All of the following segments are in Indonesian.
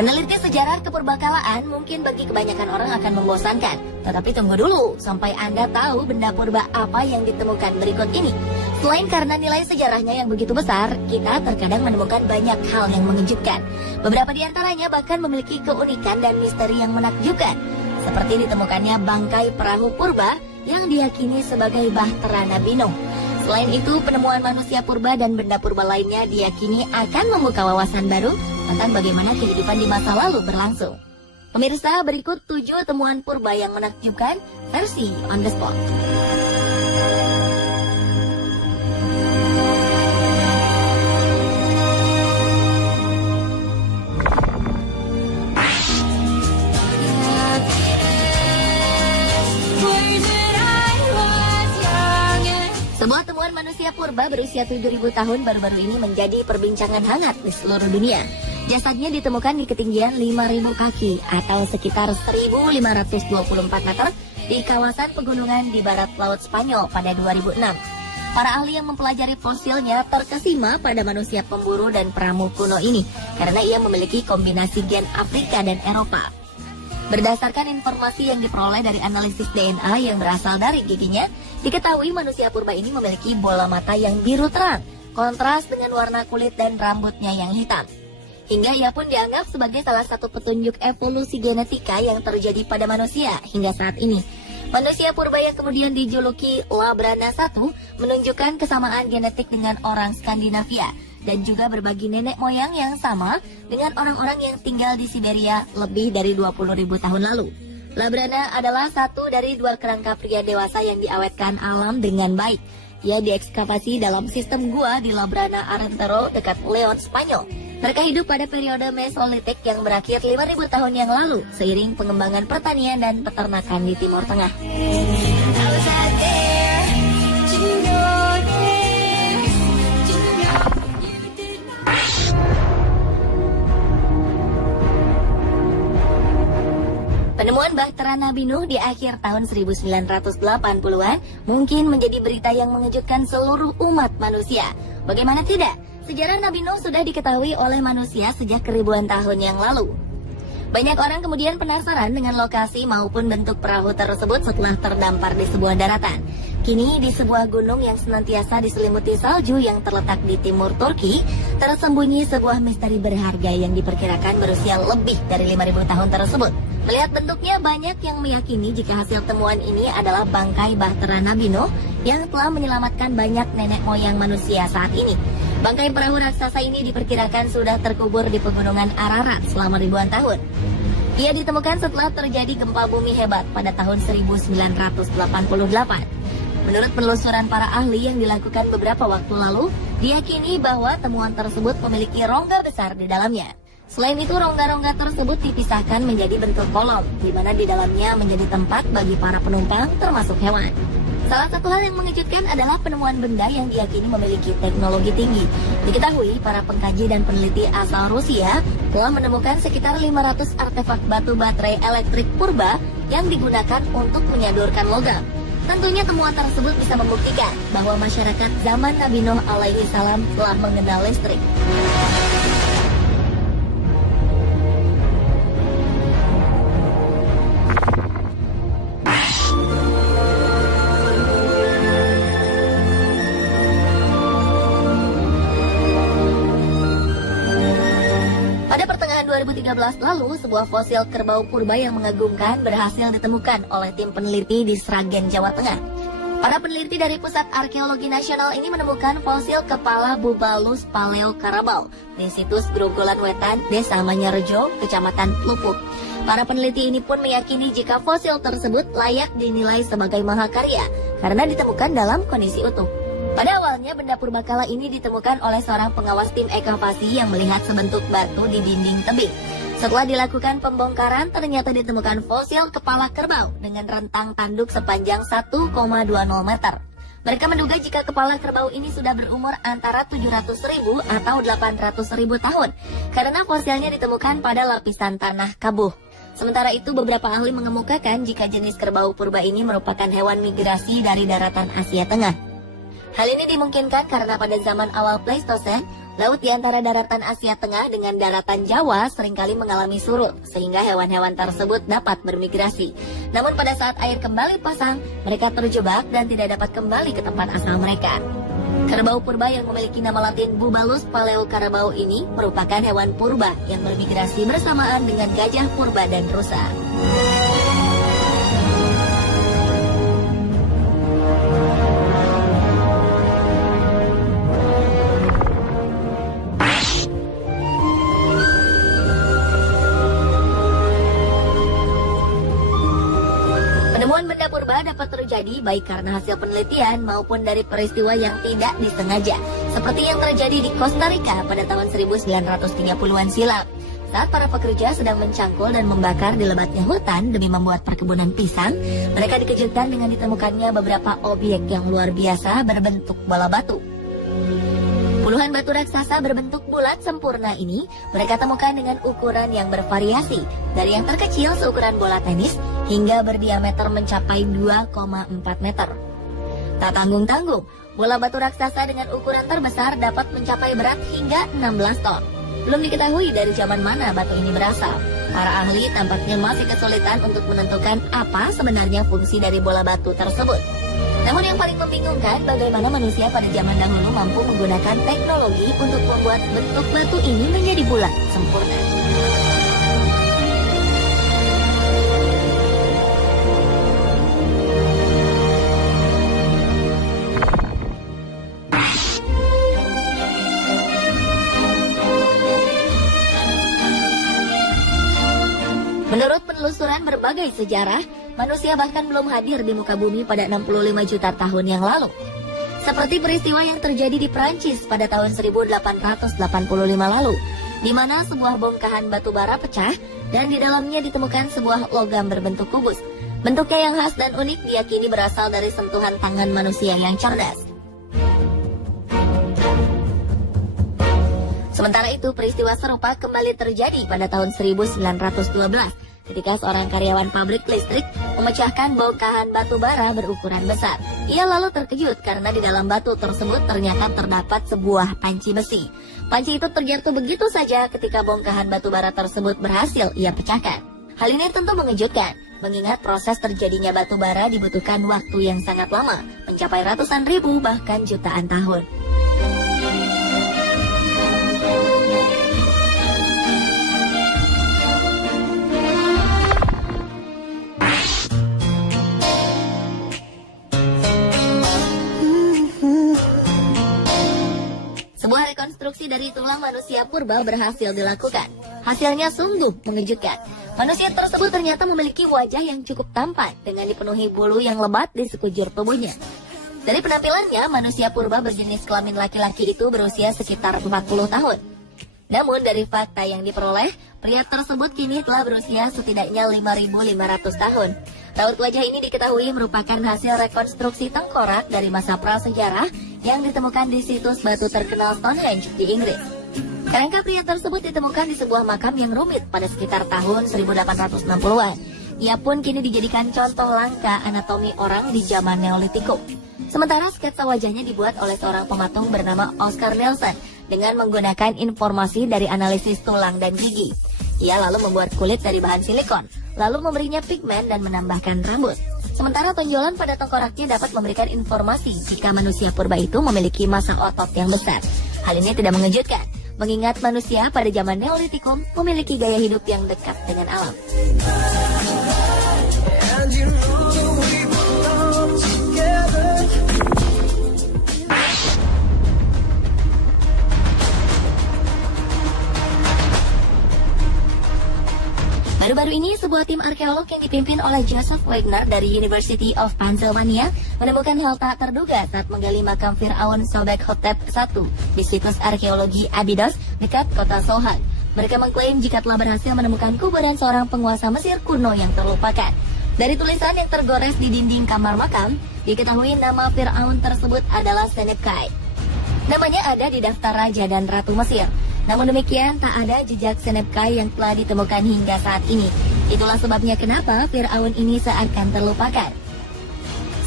Meneliti sejarah kepurbakalaan mungkin bagi kebanyakan orang akan membosankan. Tetapi tunggu dulu sampai Anda tahu benda purba apa yang ditemukan berikut ini. Selain karena nilai sejarahnya yang begitu besar, kita terkadang menemukan banyak hal yang mengejutkan. Beberapa di antaranya bahkan memiliki keunikan dan misteri yang menakjubkan. Seperti ditemukannya bangkai perahu purba yang diyakini sebagai Bahtera Nabi Nuh. Selain itu, penemuan manusia purba dan benda purba lainnya diyakini akan membuka wawasan baru tentang bagaimana kehidupan di masa lalu berlangsung. Pemirsa, berikut 7 temuan purba yang menakjubkan versi On The Spot. Sebuah temuan manusia purba berusia 7.000 tahun baru-baru ini menjadi perbincangan hangat di seluruh dunia. Jasadnya ditemukan di ketinggian 5.000 kaki atau sekitar 1.524 meter di kawasan pegunungan di barat laut Spanyol pada 2006. Para ahli yang mempelajari fosilnya terkesima pada manusia pemburu dan peramu kuno ini karena ia memiliki kombinasi gen Afrika dan Eropa. Berdasarkan informasi yang diperoleh dari analisis DNA yang berasal dari giginya, diketahui manusia purba ini memiliki bola mata yang biru terang, kontras dengan warna kulit dan rambutnya yang hitam. Hingga ia pun dianggap sebagai salah satu petunjuk evolusi genetika yang terjadi pada manusia hingga saat ini. Manusia purba yang kemudian dijuluki Labrana I menunjukkan kesamaan genetik dengan orang Skandinavia dan juga berbagi nenek moyang yang sama dengan orang-orang yang tinggal di Siberia lebih dari 20.000 tahun lalu. Labrana adalah satu dari 2 kerangka pria dewasa yang diawetkan alam dengan baik. Ia diekskavasi dalam sistem gua di Labrana Arentero dekat Leon, Spanyol. Mereka hidup pada periode Mesolitik yang berakhir 5.000 tahun yang lalu seiring pengembangan pertanian dan peternakan di Timur Tengah. Penemuan Bahtera Nabi Nuh di akhir tahun 1980-an mungkin menjadi berita yang mengejutkan seluruh umat manusia. Bagaimana tidak? Sejarah Nabi Nuh sudah diketahui oleh manusia sejak ribuan tahun yang lalu. Banyak orang kemudian penasaran dengan lokasi maupun bentuk perahu tersebut setelah terdampar di sebuah daratan. Kini di sebuah gunung yang senantiasa diselimuti salju yang terletak di timur Turki, tersembunyi sebuah misteri berharga yang diperkirakan berusia lebih dari 5.000 tahun tersebut. Melihat bentuknya, banyak yang meyakini jika hasil temuan ini adalah bangkai Bahtera Nabi Nuh yang telah menyelamatkan banyak nenek moyang manusia saat ini. Bangkai perahu raksasa ini diperkirakan sudah terkubur di pegunungan Ararat selama ribuan tahun. Ia ditemukan setelah terjadi gempa bumi hebat pada tahun 1988. Menurut penelusuran para ahli yang dilakukan beberapa waktu lalu, diyakini bahwa temuan tersebut memiliki rongga besar di dalamnya. Selain itu, rongga-rongga tersebut dipisahkan menjadi bentuk kolom, di mana di dalamnya menjadi tempat bagi para penumpang termasuk hewan. Salah satu hal yang mengejutkan adalah penemuan benda yang diyakini memiliki teknologi tinggi. Diketahui para pengkaji dan peneliti asal Rusia telah menemukan sekitar 500 artefak batu baterai elektrik purba yang digunakan untuk menyadurkan logam. Tentunya temuan tersebut bisa membuktikan bahwa masyarakat zaman Nabi Nuh alaihi salam telah mengenal listrik. Pada pertengahan 2013 lalu, sebuah fosil kerbau purba yang mengagumkan berhasil ditemukan oleh tim peneliti di Sragen, Jawa Tengah. Para peneliti dari Pusat Arkeologi Nasional ini menemukan fosil kepala Bubalus Paleokarabau di situs Grogolan Wetan, Desa Manyarejo, Kecamatan Lupuk. Para peneliti ini pun meyakini jika fosil tersebut layak dinilai sebagai mahakarya karena ditemukan dalam kondisi utuh. Pada awalnya, benda purbakala ini ditemukan oleh seorang pengawas tim ekavasi yang melihat sebentuk batu di dinding tebing. Setelah dilakukan pembongkaran, ternyata ditemukan fosil kepala kerbau dengan rentang tanduk sepanjang 1,20 meter. Mereka menduga jika kepala kerbau ini sudah berumur antara 700.000 atau 800.000 tahun, karena fosilnya ditemukan pada lapisan tanah kabuh. Sementara itu, beberapa ahli mengemukakan jika jenis kerbau purba ini merupakan hewan migrasi dari daratan Asia Tengah. Hal ini dimungkinkan karena pada zaman awal Pleistosen, Laut di antara daratan Asia Tengah dengan daratan Jawa seringkali mengalami surut, sehingga hewan-hewan tersebut dapat bermigrasi. Namun pada saat air kembali pasang, mereka terjebak dan tidak dapat kembali ke tempat asal mereka. Kerbau purba yang memiliki nama latin Bubalus paleocarabao ini merupakan hewan purba yang bermigrasi bersamaan dengan gajah purba dan rusa. Penemuan benda purba dapat terjadi baik karena hasil penelitian maupun dari peristiwa yang tidak disengaja, seperti yang terjadi di Costa Rica pada tahun 1930-an silam. Saat para pekerja sedang mencangkul dan membakar di lebatnya hutan demi membuat perkebunan pisang, mereka dikejutkan dengan ditemukannya beberapa objek yang luar biasa berbentuk bola batu. Puluhan batu raksasa berbentuk bulat sempurna ini mereka temukan dengan ukuran yang bervariasi, dari yang terkecil seukuran bola tenis hingga berdiameter mencapai 2,4 meter. Tak tanggung-tanggung, bola batu raksasa dengan ukuran terbesar dapat mencapai berat hingga 16 ton. Belum diketahui dari zaman mana batu ini berasal. Para ahli tampaknya masih kesulitan untuk menentukan apa sebenarnya fungsi dari bola batu tersebut. Namun yang paling membingungkan bagaimana manusia pada zaman dahulu mampu menggunakan teknologi untuk membuat bentuk batu ini menjadi bulat sempurna. Menurut penelusuran berbagai sejarah, manusia bahkan belum hadir di muka bumi pada 65 juta tahun yang lalu. Seperti peristiwa yang terjadi di Prancis pada tahun 1885 lalu, di mana sebuah bongkahan batu bara pecah dan di dalamnya ditemukan sebuah logam berbentuk kubus. Bentuknya yang khas dan unik diyakini berasal dari sentuhan tangan manusia yang cerdas. Sementara itu, peristiwa serupa kembali terjadi pada tahun 1912 ketika seorang karyawan pabrik listrik memecahkan bongkahan batu bara berukuran besar. Ia lalu terkejut karena di dalam batu tersebut ternyata terdapat sebuah panci besi. Panci itu terjatuh begitu saja ketika bongkahan batu bara tersebut berhasil ia pecahkan. Hal ini tentu mengejutkan, mengingat proses terjadinya batu bara dibutuhkan waktu yang sangat lama, mencapai ratusan ribu bahkan jutaan tahun. Sebuah rekonstruksi dari tulang manusia purba berhasil dilakukan. Hasilnya sungguh mengejutkan. Manusia tersebut ternyata memiliki wajah yang cukup tampan dengan dipenuhi bulu yang lebat di sekujur tubuhnya. Dari penampilannya, manusia purba berjenis kelamin laki-laki itu berusia sekitar 40 tahun. Namun dari fakta yang diperoleh, pria tersebut kini telah berusia setidaknya 5.500 tahun. Raut wajah ini diketahui merupakan hasil rekonstruksi tengkorak dari masa prasejarah yang ditemukan di situs batu terkenal Stonehenge di Inggris. Kerangka pria tersebut ditemukan di sebuah makam yang rumit pada sekitar tahun 1860-an. Ia pun kini dijadikan contoh langka anatomi orang di zaman Neolitikum. Sementara sketsa wajahnya dibuat oleh seorang pematung bernama Oscar Nelson dengan menggunakan informasi dari analisis tulang dan gigi. Ia lalu membuat kulit dari bahan silikon, lalu memberinya pigmen dan menambahkan rambut. Sementara tonjolan pada tengkoraknya dapat memberikan informasi jika manusia purba itu memiliki massa otot yang besar. Hal ini tidak mengejutkan, mengingat manusia pada zaman Neolitikum memiliki gaya hidup yang dekat dengan alam. Baru-baru ini, sebuah tim arkeolog yang dipimpin oleh Joseph Wagner dari University of Pennsylvania menemukan hal tak terduga saat menggali makam Fir'aun Sobek-hotep I di situs arkeologi Abydos dekat kota Sohag. Mereka mengklaim jika telah berhasil menemukan kuburan seorang penguasa Mesir kuno yang terlupakan. Dari tulisan yang tergores di dinding kamar makam, diketahui nama Fir'aun tersebut adalah Senepkai. Namanya ada di daftar raja dan ratu Mesir. Namun demikian, tak ada jejak Senepkai yang telah ditemukan hingga saat ini. Itulah sebabnya kenapa Fir'aun ini seakan terlupakan.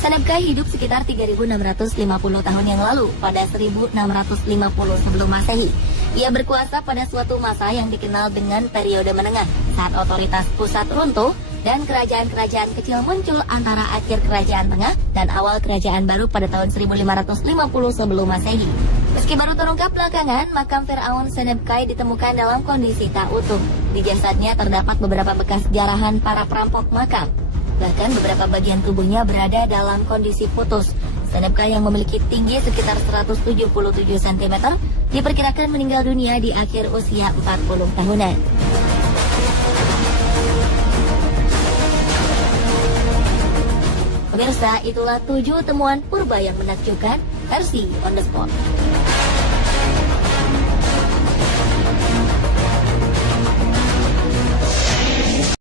Senebkai hidup sekitar 3.650 tahun yang lalu, pada 1650 sebelum Masehi. Ia berkuasa pada suatu masa yang dikenal dengan periode menengah, saat otoritas pusat runtuh dan kerajaan-kerajaan kecil muncul antara akhir kerajaan tengah dan awal kerajaan baru pada tahun 1550 sebelum Masehi. Meski baru terungkap belakangan, makam Firaun Senebkai ditemukan dalam kondisi tak utuh. Di jasadnya terdapat beberapa bekas jarahan para perampok makam. Bahkan beberapa bagian tubuhnya berada dalam kondisi putus. Senebkai yang memiliki tinggi sekitar 177 cm diperkirakan meninggal dunia di akhir usia 40 tahunan. Pemirsa, itulah 7 temuan purba yang menakjubkan versi On The Spot.